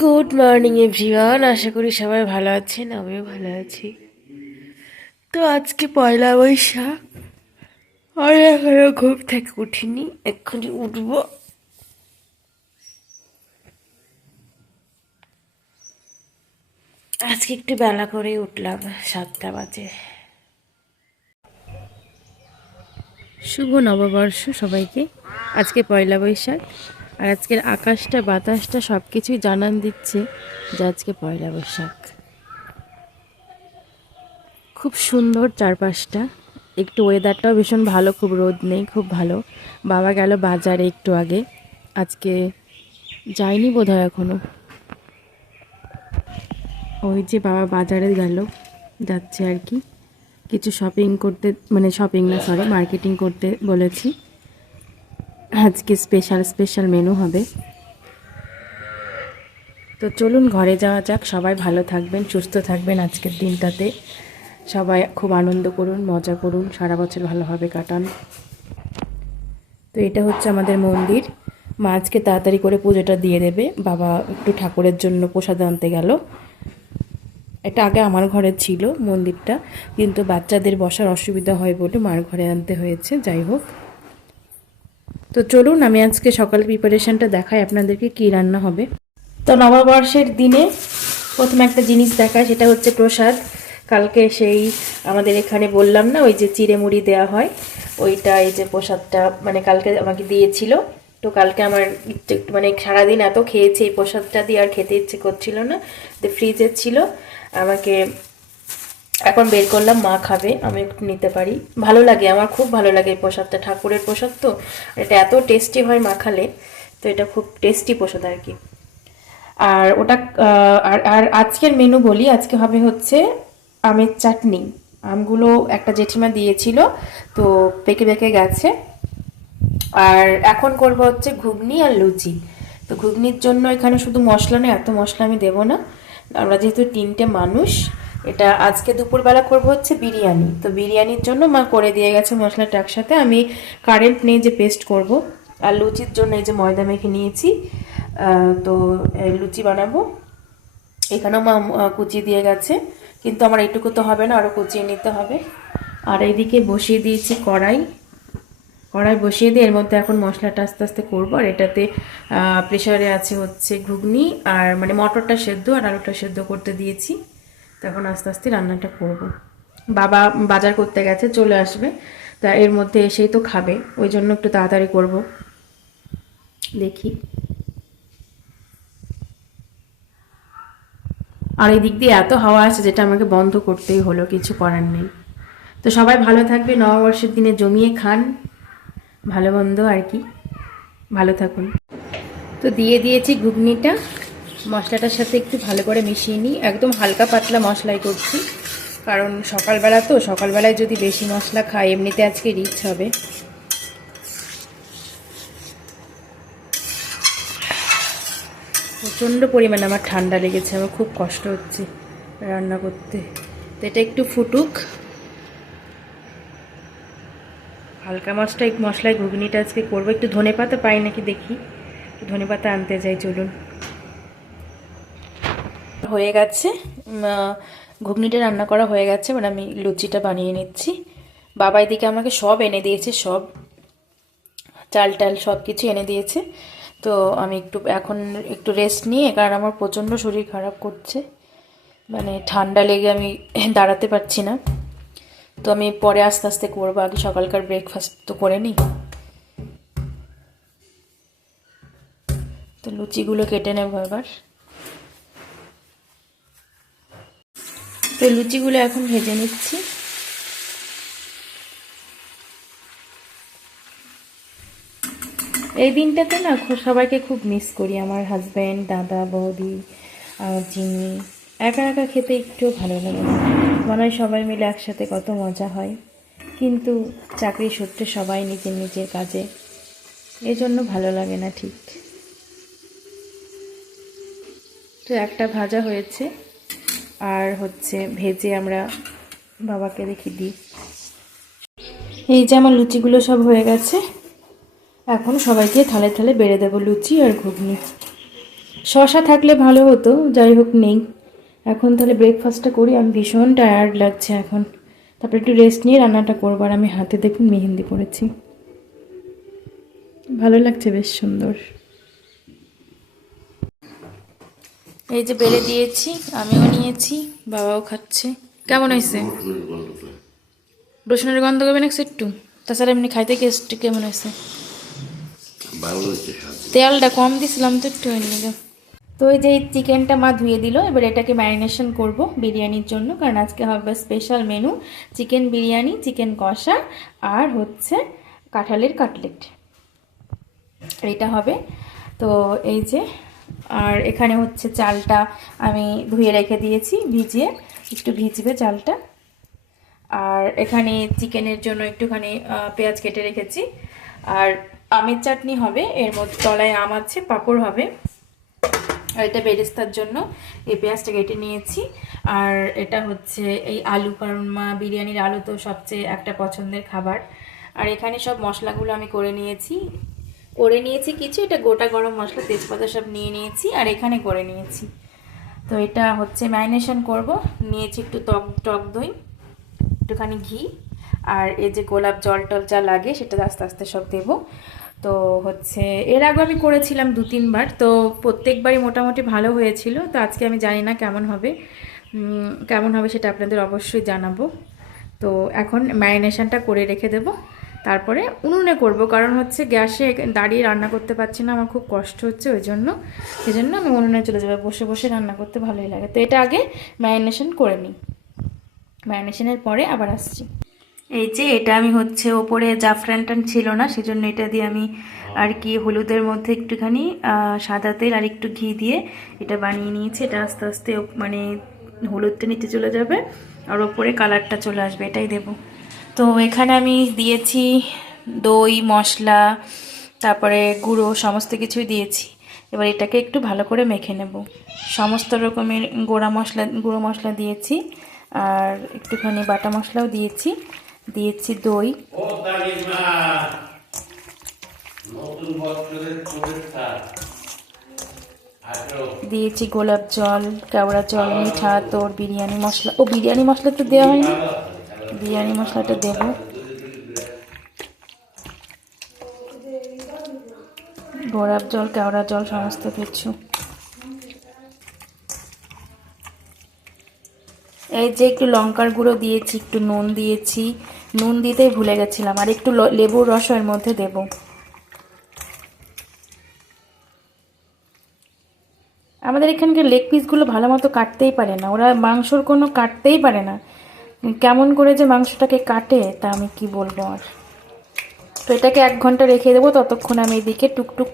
Good morning everyone, আশা করি সবাই ভালো আছেন, আমিও ভালো আছি। তো আজকে পয়লা বৈশাখ, আর এখনো ঘুম থেকে উঠিনি, এক্ষুনি উঠবো। আজকে একটু বেলা করে উঠলাম, 7টা বাজে। শুভ নববর্ষ সবাইকে। আজকে পয়লা বৈশাখ, আর আজকের আকাশটা বাতাসটা সব কিছুই জানান দিচ্ছে যে আজকে পয়লা বৈশাখ। খুব সুন্দর চারপাশটা, একটু ওয়েদারটাও ভীষণ ভালো, খুব রোদ নেই, খুব ভালো। বাবা গেল বাজারে একটু আগে, আজকে যায়নি বোধহয় এখনো। ওই যে বাবা বাজারে গেল, যাচ্ছে আর কি, কিছু শপিং করতে, মানে শপিং না সরি, মার্কেটিং করতে বলেছি। আজকে স্পেশাল স্পেশাল মেনু হবে। তো চলুন ঘরে যাওয়া যাক। সবাই ভালো থাকবেন, সুস্থ থাকবেন আজকের দিনটাতে। সবাই খুব আনন্দ করুন, মজা করুন, সারা বছর ভালোভাবে কাটান। তো এটা হচ্ছে আমাদের মন্দির। মা আজকে তাড়াতাড়ি করে পুজোটা দিয়ে দেবে। বাবা একটু ঠাকুরের জন্য প্রসাদ আনতে গেল। এটা আগে আমার ঘরে ছিল মন্দিরটা, কিন্তু বাচ্চাদের বসার অসুবিধা হয় বলে মার ঘরে আনতে হয়েছে। যাই হোক, তো চলুন আমি আজকে সকাল প্রিপারেশনটা দেখাই আপনাদেরকে কি রান্না হবে। তো নববর্ষের দিনে প্রথমে একটা জিনিস দেখায়, সেটা হচ্ছে প্রসাদ। কালকে সেই আমাদের এখানে বললাম না, ওই যে চিড়ে মুড়ি দেওয়া হয়, ওইটা, এই যে প্রসাদটা মানে কালকে আমাকে দিয়েছিল। তো কালকে আমার একটু মানে সারাদিন এত খেয়েছি এই প্রসাদটা দিয়ে, আর খেতে ইচ্ছে করছিল না, তো ফ্রিজে ছিল। আমাকে এখন বের করলাম, মা খাবে, আমি একটু নিতে পারি। ভালো লাগে, আমার খুব ভালো লাগে এই প্রসাদটা, ঠাকুরের প্রসাদ তো, এটা এত টেস্টি হয় মাখালে। তো এটা খুব টেস্টি প্রসাদ আর কি। আর ওটা আর আর আজকের মেনু বলি, আজকে হবে হচ্ছে আমের চাটনি। আমগুলো একটা জেঠিমা দিয়েছিল, তো পেকে পেকে গেছে। আর এখন করব হচ্ছে ঘুগনি আর লুচি। তো ঘুগনির জন্য এখানে শুধু মশলা নেই, এত মশলা আমি দেবো না, আমরা যেহেতু 3টে মানুষ। এটা আজকে দুপুরবেলা করব হচ্ছে বিরিয়ানি। তো বিরিয়ানির জন্য মা করে দিয়ে গেছে মশলাটা একসাথে, আমি কারেন্ট নেই যে পেস্ট করব। আর লুচির জন্য এই যে ময়দা মেখে নিয়েছি, তো লুচি বানাবো। এখানেও মা কুচি দিয়ে গেছে, কিন্তু আমার এইটুকু তো হবে না, আরও কুচিয়ে নিতে হবে। আর এইদিকে বসিয়ে দিয়েছি কড়াই। কড়াই বসিয়ে দিয়ে এর মধ্যে এখন মশলাটা আস্তে আস্তে করবো। আর এটাতে প্রেশারে আছে হচ্ছে ঘুগনি, আর মানে মটরটা সেদ্ধ আর আলুটা সেদ্ধ করতে দিয়েছি। তখন আস্তে আস্তে রান্নাটা করব। বাবা বাজার করতে গেছে, চলে আসবে, তা এর মধ্যে এসেই তো খাবে, ওই জন্য একটু তাড়াতাড়ি করব। দেখি। আর এই দিক দিয়ে এত হাওয়া আছে যেটা আমাকে বন্ধ করতেই হলো, কিছু করার নেই। তো সবাই ভালো থাকবে, নববর্ষের দিনে জমিয়ে খান, ভালো মন্দ আর কি। ভালো থাকুন। তো দিয়ে দিয়েছি ঘুগনিটা, মশলাটার সাথে একটু ভালো করে মিশিয়ে নিই। একদম হালকা পাতলা মশলাই করছি, কারণ সকালবেলা তো, সকালবেলায় যদি বেশি মশলা খাই এমনিতে আজকে রিচ হবে। প্রচণ্ড পরিমাণে আমার ঠান্ডা লেগেছে, আমার খুব কষ্ট হচ্ছে রান্না করতে। তো এটা একটু ফুটুক। হালকা মশলায় ঘুগনিটা আজকে করবো। একটু ধনেপাতা পাই নাকি দেখি, ধনেপাতা আনতে যাই, চলুন। হয়ে গেছে, ঘুগনিটা রান্না করা হয়ে গেছে, মানে আমি লুচিটা বানিয়ে নিচ্ছি। বাবা এদিকে আমাকে সব এনে দিয়েছে, সব চাল টাল সব কিছু এনে দিয়েছে। তো আমি এখন একটু রেস্ট নিয়ে, কারণ আমার প্রচণ্ড শরীর খারাপ করছে, মানে ঠান্ডা লেগে আমি দাঁড়াতে পারছি না। তো আমি পরে আস্তে আস্তে করবো, আগে সকালকার ব্রেকফাস্ট তো করে নিই। তো লুচিগুলো কেটে নেবো এবার। তো লুচিগুলো এখন ভেজে নিচ্ছি। এই দিনটাতে না সবাইকে খুব মিস করি, আমার হাজব্যান্ড, দাদা, বৌদি, চিনি। একা একা খেতে একটু ভালো লাগে না, মনে হয় সবাই মিলে একসাথে কত মজা হয়, কিন্তু চাকরি সূত্রে সবাই নিজের নিজের কাজে, এই জন্য ভালো লাগে না ঠিক। তো একটা ভাজা হয়েছে, আর হচ্ছে ভেজে আমরা বাবাকে রেখে দিই। এই যে আমার লুচিগুলো সব হয়ে গেছে, এখন সবাইকে থালে থালে বেড়ে দেবো লুচি আর ঘুগনি। শশা থাকলে ভালো হতো, যাই হোক নেই। এখন তাহলে ব্রেকফাস্টটা করি, আমি ভীষণ টায়ার্ড লাগছে এখন। তারপরে একটু রেস্ট নিয়ে রান্নাটা করবো। আর আমি হাতে দেখুন মেহেন্দি পরেছি, ভালো লাগছে, বেশ সুন্দর। এই যে বেড়ে দিয়েছি, আমিও নিয়েছি, বাবাও খাচ্ছে। কেমন হয়েছে? রসুনের গন্ধ করবে না একটু? তাছাড়া এমনি খাইতে টেস্ট কেমন হয়েছে? তেলটা কম দিছিলাম তো একটু এনে। তো এই যে চিকেনটা মা ধুয়ে দিল, এবার এটাকে ম্যারিনেশন করব বিরিয়ানির জন্য, কারণ আজকে হবে special menu chicken biryani, chicken কষা আর হচ্ছে কাঁঠালের কাটলেট, এইটা হবে। তো এই যে, আর এখানে হচ্ছে চালটা আমি ধুয়ে রেখে দিয়েছি ভিজিয়ে, একটু ভিজবে চালটা। আর এখানে চিকেনের জন্য একটুখানি পেঁয়াজ কেটে রেখেছি। আর আমের চাটনি হবে, এর মধ্যে তলায় আম আছে, পাঁপড় হবে। আর এটা বেরেস্তার জন্য এই পেঁয়াজটা কেটে নিয়েছি। আর এটা হচ্ছে এই আলু, কারণ মা বিরিয়ানির আলু তো সবচেয়ে একটা পছন্দের খাবার। আর এখানে সব মশলাগুলো আমি করে নিয়েছি কিছু, এটা গোটা গরম মশলা, তেজপাতা সব নিয়ে নিয়েছি। আর এখানে করে নিয়েছি। তো এটা হচ্ছে ম্যারিনেশন করব। নিয়েছি একটু টক দই, একটুখানি ঘি, আর এই যে গোলাপ জল টল যা লাগে সেটা আস্তে আস্তে সব দেবো। তো হচ্ছে এর আগে আমি করেছিলাম 2-3 বার, তো প্রত্যেকবারই মোটামুটি ভালো হয়েছিল। তো আজকে আমি জানি না কেমন হবে সেটা আপনাদের অবশ্যই জানাবো। তো এখন ম্যারিনেশনটা করে রেখে দেব, তারপরে উনুনে করব, কারণ হচ্ছে গ্যাসে দাঁড়িয়ে রান্না করতে পারছি না, আমার খুব কষ্ট হচ্ছে, সেই জন্য আমি উনুনে চলে যাবো। বসে বসে রান্না করতে ভালোই লাগে। তো এটা আগে ম্যারিনেশন করে নিই, ম্যারিনেশনের পরে আবার আসছি। এই যে এটা আমি হচ্ছে ওপরে জাফরানটান ছিল না, সেজন্য এটা দিয়ে আমি আর কি হলুদের মধ্যে একটুখানি সাদা তেল আর একটু ঘি দিয়ে এটা বানিয়ে নিয়েছি। এটা আস্তে আস্তে মানে হলুদটা নিচে চলে যাবে আর ওপরে কালারটা চলে আসবে, এটাই দেব। তো এখানে আমি দিয়েছি দই, মশলা, তারপরে গুঁড়ো, সমস্ত কিছুই দিয়েছি। এবার এটাকে একটু ভালো করে মেখে নেব। সমস্ত রকমের গুঁড়ো মশলা দিয়েছি, আর একটুখানি বাটা মশলাও দিয়েছি দই, দিয়েছি গোলাপ জল, কেওড়া জল, মিঠা তোর, বিরিয়ানি মশলা। বিরিয়ানি মশলা তো দেওয়া হয়নি, বিরিয়ানি মশলাটা দেব। গোলাপ জল, কেওড়া জল, সমস্ত কিছু। এই যে একটু লঙ্কার গুঁড়ো দিয়েছি, একটু নুন দিয়েছি, নুন দিতেই ভুলে গেছিলাম, আর একটু লেবুর রস এর মধ্যে দেব। আমাদের এখানকার লেগ পিসগুলো ভালো মতো কাটতেই পারে না, ওরা মাংসর কোনো কাটতেই পারে না, কেমন করে যে মাংসটাকে কাটে তা আমি কি বলবো আর। তো এটাকে 1 ঘন্টা রেখে দেবো, ততক্ষণ আমি এদিকে টুকটুক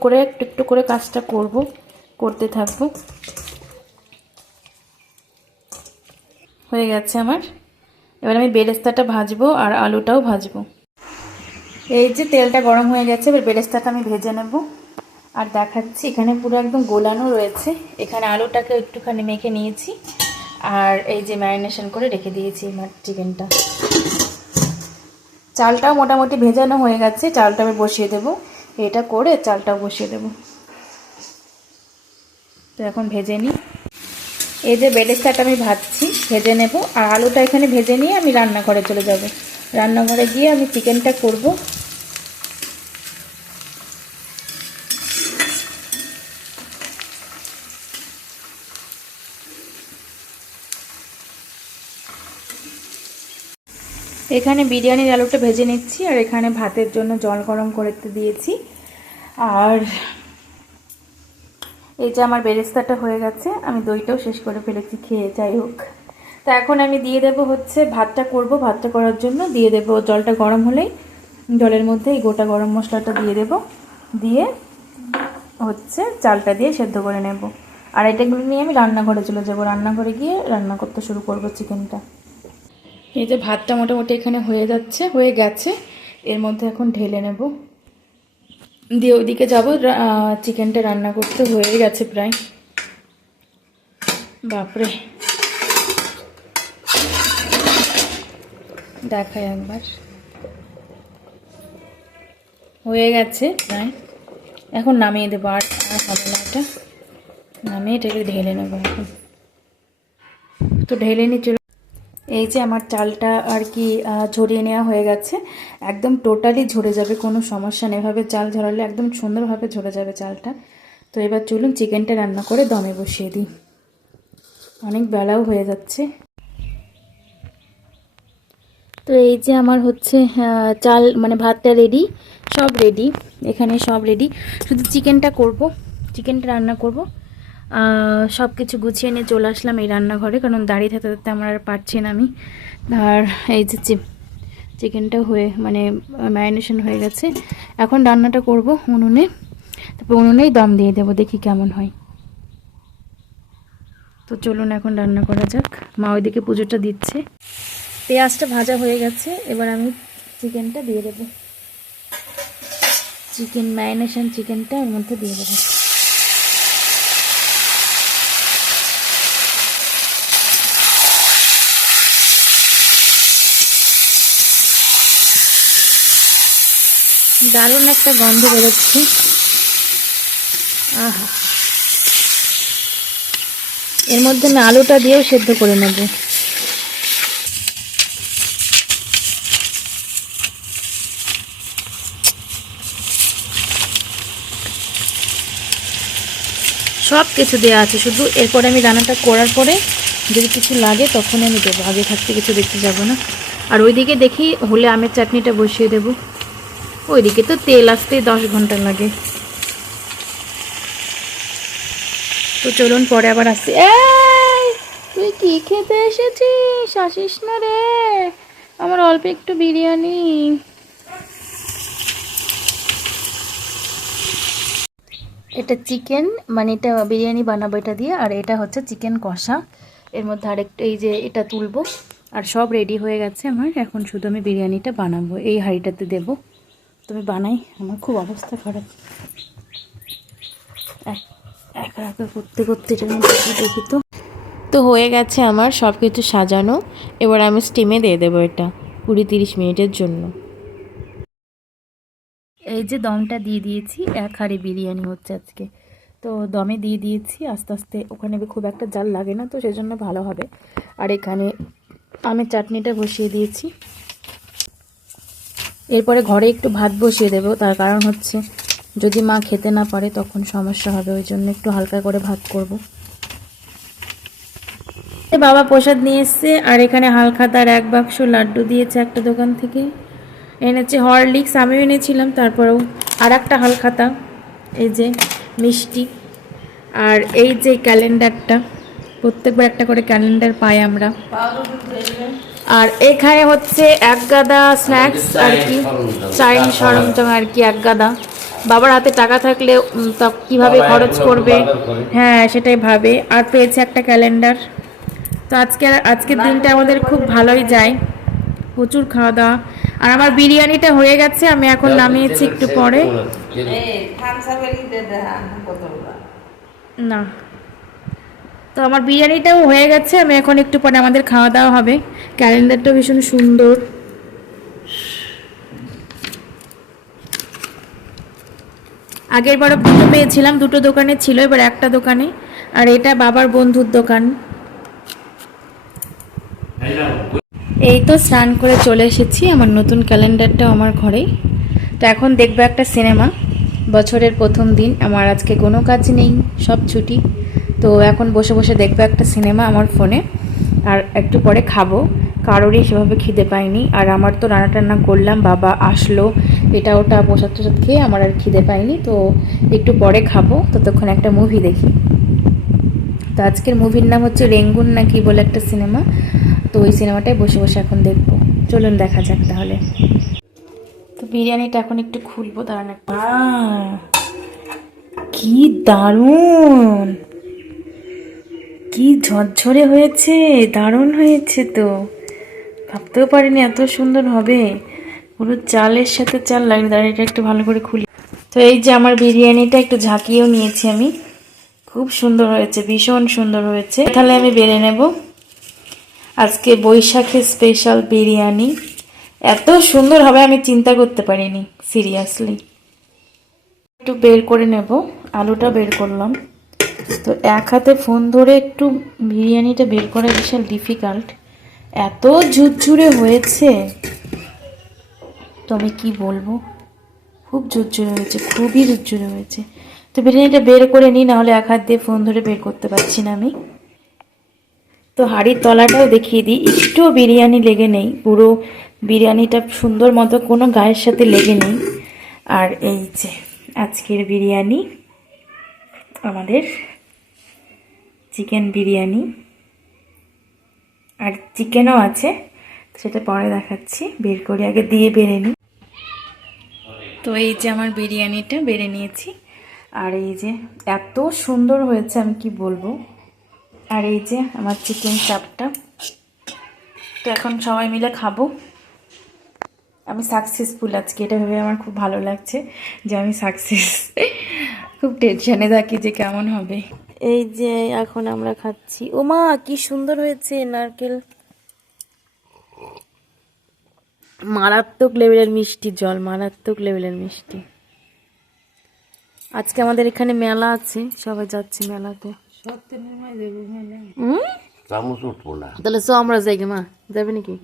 করে কাজটা করতে থাকবো। হয়ে গেছে আমার। এবার আমি বেরেস্তাটা ভাজবো আর আলুটাও ভাজবো। এই যে তেলটা গরম হয়ে গেছে, এবার বেরেস্তাটা আমি ভেজে নেব আর দেখাচ্ছি। এখানে পুরো একদম গোলানো রয়েছে। এখানে আলুটাকে একটুখানি মেখে নিয়েছি, আর এই যে ম্যারিনেশন করে রেখে দিয়েছি চিকেনটা। চালটাও মোটামুটি ভেজানো হয়ে গেছে, চালটা আমি বসিয়ে দেবো। এটা করে চালটাও বসিয়ে দেবো। তো এখন ভেজে নিই। এই যে বেরেস্তাটা আমি ভেজে নেব, আর আলুটা এখানে ভেজে নিয়ে আমি রান্নাঘরে চলে যাব। রান্নাঘরে গিয়ে আমি চিকেনটা করব। এখানে বিরিয়ানির আলুটা ভেজে নিচ্ছি, আর এখানে ভাতের জন্য জল গরম করতে দিয়েছি। আর এই যে আমার বেরেস্তাটা হয়ে গেছে, আমি দইটাও শেষ করে ফেলেছি খেয়ে, যাই হোক। তা এখন আমি দিয়ে দেব হচ্ছে ভাতটা করার জন্য দিয়ে দেব। জলটা গরম হলেই জলের মধ্যে এই গোটা গরম মশলাটা দিয়ে দেব, দিয়ে হচ্ছে চালটা দিয়ে সেদ্ধ করে নেব। আর এটাগুলো নিয়ে আমি রান্নাঘরে চলে যাব, রান্নাঘরে গিয়ে রান্না করতে শুরু করব চিকেনটা। এই যে ভাতটা মোটামুটি এখানে হয়ে গেছে, এর মধ্যে এখন ঢেলে নেব, দিয়ে ওইদিকে যাব চিকেনটা রান্না করতে। হয়ে গেছে প্রায়, বাপরে, দেখাই একবার। হয়ে গেছে প্রায়, এখন নামিয়ে দেবো, আর হবে না এটা। আমি এটাকে ঢেলে নেবো এখন। তো ঢেলে নিয়ে চলো। এই যে আমার চালটা আর কি ঝরিয়ে নেওয়া হয়ে গেছে, একদম টোটালি ঝরে যাবে, কোনো সমস্যা নেই। এভাবে চাল ঝরালে একদম সুন্দরভাবে ঝরে যাবে চালটা। তো এবার চলুন চিকেনটা রান্না করে দমে বসিয়ে দিই, অনেক বেলাও হয়ে যাচ্ছে। তো এই যে আমার হচ্ছে চাল মানে ভাতটা রেডি, সব রেডি, এখানে সব রেডি, শুধু চিকেনটা করব, চিকেনটা রান্না করব। সব কিছু গুছিয়ে নিয়ে চলে আসলাম এই রান্নাঘরে, কারণ দাঁড়িয়ে থাকতে থাকতে আমার আর পারছি না আমি। আর এই যে চিকেনটা হয়ে মানে ম্যারিনেশন হয়ে গেছে, এখন রান্নাটা করব উনুনে, তারপর উনুনেই দম দিয়ে দেবো, দেখি কেমন হয়। তো চলুন এখন রান্না করা যাক। মা ওইদিকে পুজোটা দিচ্ছে। পেঁয়াজটা ভাজা হয়ে গেছে, এবার আমি চিকেনটা দিয়ে দেবো, চিকেন ম্যারিনেশন চিকেনটা ওর মধ্যে দিয়ে দেবো। দারুণ একটা গন্ধ বেরোচ্ছে, আহা। এর মধ্যে আমি আলুটা দিয়েও সেদ্ধ করে নেব। সব কিছু দেওয়া আছে, শুধু এরপরে আমি রান্নাটা করার পরে যদি কিছু লাগে তখন আমি দেবো, আগে থাকতে কিছু দেখতে যাব না। আর ওইদিকে দেখি হলে আমের চাটনিটা বসিয়ে দেব, ওইদিকে তো তেল আসতে 10 ঘন্টা লাগে। তো চলুন পরে আবার আসছি। এই তুই কি খেতে এসেছিস, আসিস না রে, আমার অল্প একটু বিরিয়ানি। এটা চিকেন, মানে এটা বিরিয়ানি বানাবো এটা দিয়ে, আর এটা হচ্ছে চিকেন কষা। এর মধ্যে আরেকটা এই যে এটা তুলবো, আর সব রেডি হয়ে গেছে আমার, এখন শুধু আমি বিরিয়ানিটা বানাবো, এই হাঁড়িটাতে দেবো। তুমি বানাই, আমার খুব অবস্থা খারাপ, একা একা করতে করতে দেখি। তো তো হয়ে গেছে আমার সব কিছু সাজানো, এবার আমি স্টিমে দিয়ে দেবো এটা 20-30 মিনিটের জন্য। এই যে দমটা দিয়ে দিয়েছি, 1 হাঁড়ি বিরিয়ানি হচ্ছে আজকে। তো দমে দিয়ে দিয়েছি, আস্তে আস্তে ওখানে খুব একটা জাল লাগে না, তো সেজন্য ভালো হবে। আর এখানে আমি চাটনিটা বসিয়ে দিয়েছি, এরপরে ঘরে একটু ভাত বসিয়ে দেবো, তার কারণ হচ্ছে যদি মা খেতে না পারে তখন সমস্যা হবে, ওই জন্য একটু হালকা করে ভাত করব। বাবা প্রসাদ নিয়ে এসছে, আর এখানে হালখাতার 1 বাক্স লাড্ডু দিয়েছে একটা দোকান থেকে, এনেছে হরলিক্স, আমিও এনেছিলাম, তারপরেও আর একটা হালখাতা, এই যে মিষ্টি, আর এই যে ক্যালেন্ডারটা, প্রত্যেকবার একটা করে ক্যালেন্ডার পাই আমরা। আর এখানে হচ্ছে 1 গাদা স্ন্যাক্স আর কি, চাইনিজ সরঞ্জাম আর কি 1 গাদা। বাবার হাতে টাকা থাকলে তা কীভাবে খরচ করবে, হ্যাঁ সেটাই ভাবে। আর পেয়েছে একটা ক্যালেন্ডার। তো আজকের দিনটা আমাদের খুব ভালোই যায়, প্রচুর খাওয়া দাওয়া। আর আমার বিরিয়ানিটা হয়ে গেছে, আমি এখন নামিয়েছি একটু পরে। না, তো আমার বিরিয়ানিটাও হয়ে গেছে, আমি এখন একটু পরে আমাদের খাওয়া দাওয়া হবে। ক্যালেন্ডারটা ভীষণ সুন্দর। আগের বারও দুটো পেয়েছিলাম, দুটো দোকানে ছিল, এবার একটা দোকানে। আর এটা বাবার বন্ধুর দোকান। এই তো স্নান করে চলে এসেছি, আমার নতুন ক্যালেন্ডারটাও আমার ঘরেই। তো এখন দেখবো একটা সিনেমা, বছরের প্রথম দিন, আমার আজকে কোনো কাজ নেই, সব ছুটি। তো এখন বসে বসে দেখবো একটা সিনেমা আমার ফোনে, আর একটু পরে খাবো। কারোরই সেভাবে খিদে পায়নি, আর আমার তো রান্না টান্না করলাম, বাবা আসলো, এটা ওটা প্রসাদ টসাদ খেয়ে আমার আর খিদে পায়নি। তো একটু পরে খাবো, ততক্ষণ একটা মুভি দেখি। তো আজকের মুভির নাম হচ্ছে রেঙ্গুন না কি বলে একটা সিনেমা, তো ওই সিনেমাটাই বসে বসে এখন দেখবো। চলুন দেখা যাক তাহলে। তো বিরিয়ানিটা এখন একটু খুলবো, দাঁড়ান। কি দারুণ, কি ঝরঝরে হয়েছে, দারুণ হয়েছে। তো ভাবতেও পারিনি এত সুন্দর হবে, পুরো চালের সাথে চাল লাগে। দাঁড়িয়ে এটা একটু ভালো করে খুলি। তো এই যে আমার বিরিয়ানিটা একটু ঝাঁকিয়েও নিয়েছি আমি, খুব সুন্দর হয়েছে, ভীষণ সুন্দর হয়েছে। তাহলে আমি বেড়ে নেব। আজকে বৈশাখের স্পেশাল বিরিয়ানি, এত সুন্দর হবে আমি চিন্তা করতে পারিনি, সিরিয়াসলি। একটু বের করে নেব, আলুটা বের করলাম। তো এক হাতে ফোন ধরে একটু বিরিয়ানিটা বের করা বিশাল ডিফিকাল্ট, এত ঝুরঝুরে হয়েছে তো আমি কি বলবো, খুব ঝুরঝুরে হয়েছে, খুবই ঝুরঝুরে হয়েছে। তো বিরিয়ানিটা বের করে নিই, নাহলে এক হাত দিয়ে ফোন ধরে বের করতে পারছি না আমি। তো হাঁড়ির তলাটাও দেখিয়ে দিই, একটুও বিরিয়ানি লেগে নেই, পুরো বিরিয়ানিটা সুন্দর মতো কোনো গায়ের সাথে লেগে নেই। আর এই যে আজকের বিরিয়ানি, আমাদের চিকেন বিরিয়ানি, আর চিকেনও আছে, সেটা পরে দেখাচ্ছি, বের করে আগে দিয়ে বেড়ে নিই। তো এই যে আমার বিরিয়ানিটা বেড়ে নিয়েছি, আর এই যে এত সুন্দর হয়েছে আমি কি বলবো। আর এই যে আমার চিকেন চাপটা, তো এখন সবাই মিলে খাবো। আমি সাকসেসফুল আজকে, এটা ভেবে আমার খুব ভালো লাগছে যে আমি সাকসেস। খুব টেনশনে থাকি যে কেমন হবে। এই যে এখন আমরা খাচ্ছি। ওমা কি সুন্দর হয়েছে, নারকেল, মারাত্মক লেভেলের মিষ্টি জল, মারাত্মক লেভেলের মিষ্টি। আজকে আমাদের এখানে মেলা আছে, সবাই যাচ্ছে মেলাতে। তাহলে তো আমরা যাই, মা যাবে নাকি?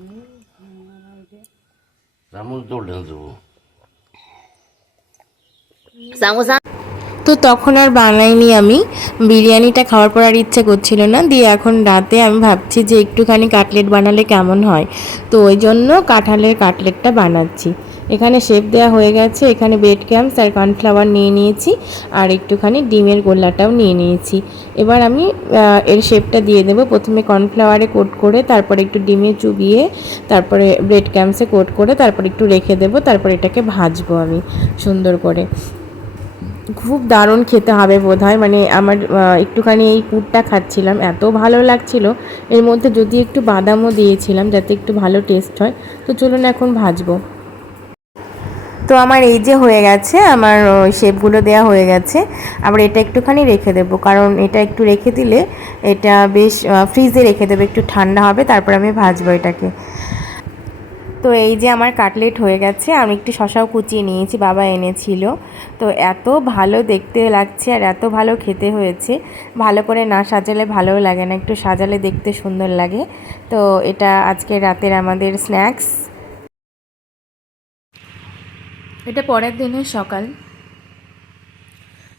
তো তখন আর বানাইনি আমি, বিরিয়ানিটা খাওয়ার পর আর ইচ্ছে করছিল না, দিয়ে এখন রাতে আমি ভাবছি যে একটুখানি কাটলেট বানালে কেমন হয়, তো ওই জন্য কাঁঠালের কাটলেটটা বানাচ্ছি। এখানে শেপ দেওয়া হয়ে গেছে, এখানে ব্রেড ক্রাম্বস আর কর্নফ্লাওয়ার নিয়ে নিয়েছি, আর একটুখানি ডিমের গোল্লাটাও নিয়ে নিয়েছি। এবার আমি এর শেপটা দিয়ে দেবো, প্রথমে কর্নফ্লাওয়ারে কোট করে, তারপরে একটু ডিমে চুবিয়ে, তারপরে ব্রেড ক্রাম্বসে কোট করে, তারপরে একটু রেখে দেবো, তারপর এটাকে ভাজবো আমি সুন্দর করে। খুব দারুণ খেতে হবে বোধহয়, মানে আমার একটুখানি এই পুরটা খাচ্ছিলাম, এত ভালো লাগছিল। এর মধ্যে যদি একটু বাদামও দিয়েছিলাম যাতে একটু ভালো টেস্ট হয়। তো চলুন এখন ভাজবো। তো আমার এই যে হয়ে গেছে, আমার শেপগুলো দেওয়া হয়ে গেছে। আবার এটা একটুখানি রেখে দেবো, কারণ এটা একটু রেখে দিলে এটা বেশ ফ্রিজে রেখে দেবে, একটু ঠান্ডা হবে, তারপর আমি ভাজবো এটাকে। তো এই যে আমার কাটলেট হয়ে গেছে, আমি একটু শশাও কুচিয়ে নিয়েছি, বাবা এনেছিল। তো এত ভালো দেখতে লাগছে আর এত ভালো খেতে হয়েছে, ভালো করে না সাজালে ভালোও লাগে না, একটু সাজালে দেখতে সুন্দর লাগে। তো এটা আজকে রাতের আমাদের স্ন্যাক্স। এটা পরের দিনের সকাল।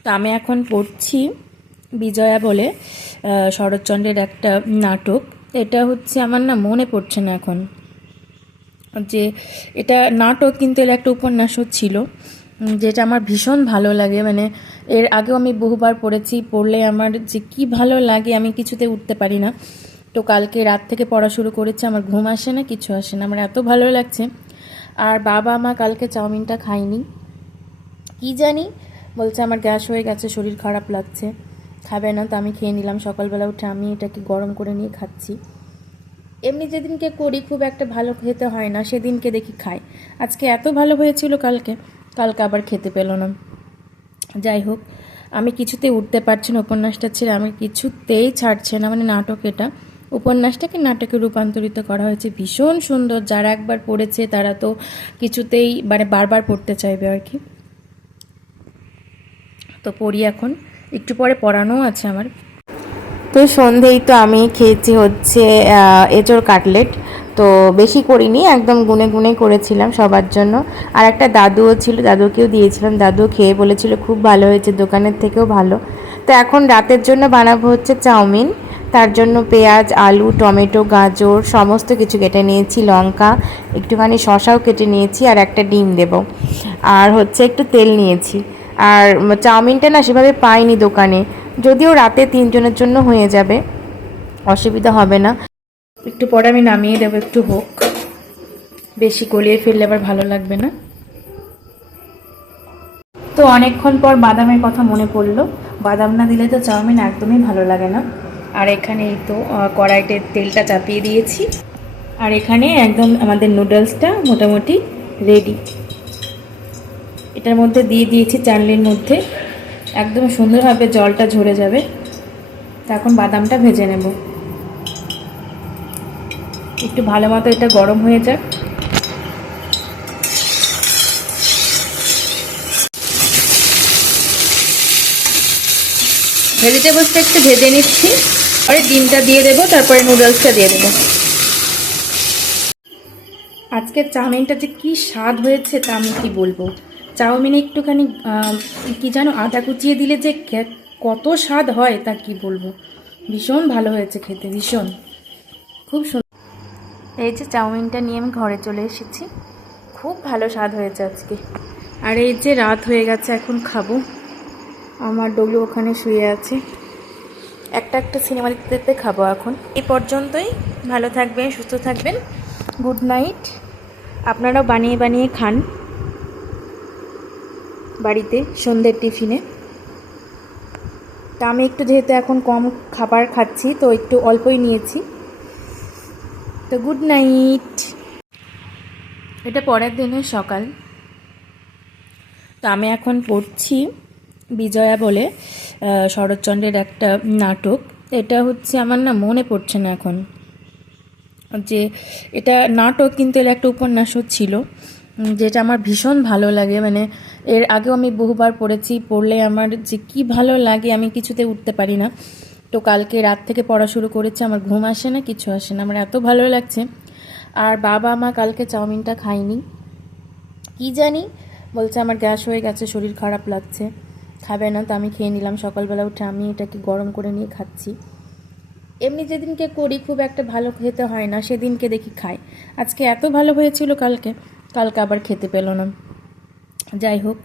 তো আমি এখন পড়ছি বিজয়া বলে শরৎচন্দ্রের একটা নাটক। এটা হচ্ছে আমার না মনে পড়ছে না এখন যে এটা নাটক, কিন্তু এর একটা উপন্যাসও ছিল যেটা আমার ভীষণ ভালো লাগে। মানে এর আগেও আমি বহুবার পড়েছি, পড়লে আমার যে কি ভালো লাগে আমি কিছুতে উঠতে পারি না। তো কালকে রাত থেকে পড়া শুরু করেছে, আমার ঘুম আসে না, কিছু আসে না, আমার এত ভালো লাগছে। আর বাবা মা কালকে চাউমিনটা খায়নি, কি জানি বলছে আমার গ্যাস হয়ে গেছে, শরীর খারাপ লাগছে, খাবে না। তো আমি খেয়ে নিলাম, সকালবেলা উঠে আমি এটাকে গরম করে নিয়ে খাচ্ছি। এমনি যেদিনকে করি খুব একটা ভালো খেতে হয় না, সেদিনকে দেখি খাই। আজকে এত ভালো হয়েছিল কালকে আবার খেতে পেল না। যাই হোক, আমি কিছুতেই উঠতে পারছি না উপন্যাসটা ছেড়ে, আমি কিছুতেই ছাড়ছে না। মানে নাটক, এটা উপন্যাসটাকে নাটকে রূপান্তরিত করা হয়েছে, ভীষণ সুন্দর। যারা একবার পড়েছে তারা তো কিছুতেই মানে বারবার পড়তে চাইবে আর কি। তো পড়ি এখন, একটু পরে পড়ানোও আছে আমার। তো সন্ধেই তো আমি খেয়েছি হচ্ছে এঁচোড় কাটলেট। তো বেশি করিনি, একদম গুনে গুনে করেছিলাম সবার জন্য। আর একটা দাদুও ছিল, দাদুকেও দিয়েছিলাম, দাদু খেয়ে বলেছিল খুব ভালো হয়েছে, দোকানের থেকেও ভালো। তো এখন রাতের জন্য বানাবো হচ্ছে চাউমিন। তার জন্য পেঁয়াজ, আলু, টমেটো, গাজর সমস্ত কিছু কেটে নিয়েছি, লঙ্কা, একটুখানি শসাও কেটে নিয়েছি, আর একটা ডিম দেব, আর হচ্ছে একটু তেল নিয়েছি। আর চাউমিনটা না সেভাবে পাইনি দোকানে, যদিও রাতে 3 জনের জন্য হয়ে যাবে, অসুবিধা হবে না। একটু পরে আমি নামিয়ে দেবো, একটু হোক, বেশি গলিয়ে ফেললে আবার ভালো লাগবে না। তো অনেকক্ষণ পর বাদামের কথা মনে পড়লো, বাদাম না দিলে তো চাউমিন একদমই ভালো লাগে না। আর এখানে এই তো কড়াইতে তেলটা চাপিয়ে দিয়েছি, আর এখানে একদম আমাদের নুডলসটা মোটামুটি রেডি। এটার মধ্যে দিয়ে দিয়েছি চালনির মধ্যে, একদম সুন্দরভাবে জলটা ঝরে যাবে। তো এখন বাদামটা ভেজে নেব, একটু ভালো মতো এটা গরম হয়ে যাক। ভেজিটেবলসটা একটু ভেজে নিচ্ছি, পরে ডিমটা দিয়ে দেবো, তারপরে নুডলসটা দিয়ে দেবো। আজকের চাউমিনটা যে কী স্বাদ হয়েছে তা আমি কী বলবো। চাউমিনে একটুখানি কি যেন আদা কুচিয়ে দিলে যে কত স্বাদ হয় তা কি বলবো। ভীষণ ভালো হয়েছে খেতে, ভীষণ, খুব সুন্দর। এই যে চাউমিনটা নিয়ে আমি ঘরে চলে এসেছি, খুব ভালো স্বাদ হয়েছে আজকে। আর এই যে রাত হয়ে গেছে, এখন খাবো। আমার ডলু ওখানে শুয়ে আছে, একটা সিনেমা দেখতে দেখতে খাবো এখন। এই পর্যন্তই, ভালো থাকবেন, সুস্থ থাকবেন, গুড নাইট। আপনারাও বানিয়ে বানিয়ে খান বাড়িতে সন্ধ্যের টিফিনে। তা আমি একটু যেহেতু এখন কম খাবার খাচ্ছি তো একটু অল্পই নিয়েছি। তো গুড নাইট। এটা পরের দিনের সকাল। তো আমি এখন পড়ছি বিজয়া বলে শরৎচন্দ্রের একটা নাটক। এটা হচ্ছে আমার না মনে পড়ছে না এখন যে এটা নাটক, কিন্তু এর একটা উপন্যাসও ছিল যেটা আমার ভীষণ ভালো লাগে। মানে এর আগেও আমি বহুবার পড়েছি, পড়লে আমার যে কি ভালো লাগে আমি কিছুতে উঠতে পারি না। তো কালকে রাত থেকে পড়া শুরু করেছে, আমার ঘুম আসে না, কিছু আসে না, আমার এত ভালো লাগছে। আর বাবা মা কালকে চাউমিনটা খায়নি, কি জানি বলছে আমার গ্যাস হয়ে গেছে, শরীর খারাপ লাগছে, খাবে না। তো আমি খেয়ে নিলাম, সকালবেলা উঠে আমি এটাকে গরম করে নিয়ে খাচ্ছি। এমনি যেদিনকে করি খুব একটা ভালো খেতে হয় না, সেদিনকে দেখি খাই। আজকে এত ভালো হয়েছিল কালকে আবার খেতে পেল না। যাই হোক,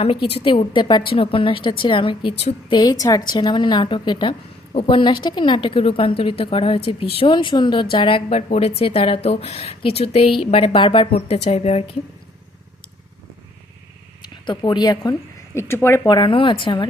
আমি কিছুতেই উঠতে পারছি না উপন্যাসটা ছেড়ে, আমি কিছুতেই ছাড়ছে না। মানে নাটক, এটা উপন্যাসটাকে নাটকে রূপান্তরিত করা হয়েছে, ভীষণ সুন্দর। যারা একবার পড়েছে তারা তো কিছুতেই মানে বারবার পড়তে চাইবে আর কি। তো পড়ি এখন, একটু পরে পড়ানোও আছে আমার।